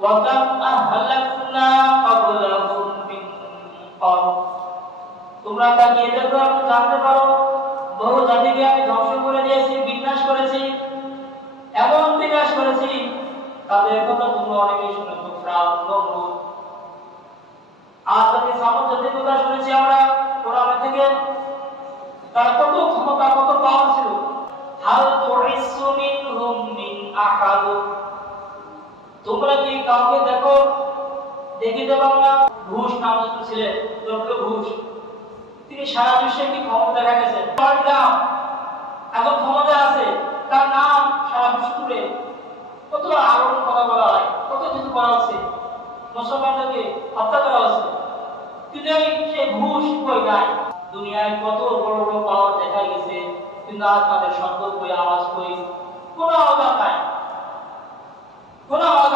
ওয়া কাম আহলাকনা ক্বাবলাহুম মিন ক্বারন। তোমরা তাকিয়ে দেখো, আপনি জানতে পারো বহু জাতিকে আমি ধ্বংস করে দিয়েছি, বিনাশ করেছি, এমন বিনাশ করেছি তাদের কথা তোমরা অনেকেই শুনেছো, ফিরআউন, নমরুদ। আর যদি সামুদ জাতির কথা শুনেছি আমরা কোরআন থেকে, তার কত ক্ষমতা, কত পাওয়ার ছিল। হাল তুইসু মিনহুম মিন আহাদ। তোমরা কি কাউকে দেখো, দেখিতে পাও না? ঘুষ নামে ছিলেন ডক্টর ঘুষ, তিনি সারা বিশ্বে কি ক্ষমতা দেখা গেছে, এখন ক্ষমতা আছে, তার নাম সারা বিশ্ব জুড়ে কত আরো কথা বলা হয়, কত কিছু করা হচ্ছে, মুসলমানদেরকে হত্যা করা হচ্ছে, কিন্তু সেই ঘুষ কই নাই। দুনিয়ায় কত বড় বড় পাওয়ার দেখা গেছে, কিন্তু আজ তাদের শব্দ কই, আওয়াজ কই, কোনো আওয়াজ নাই, কোনো আওয়াজ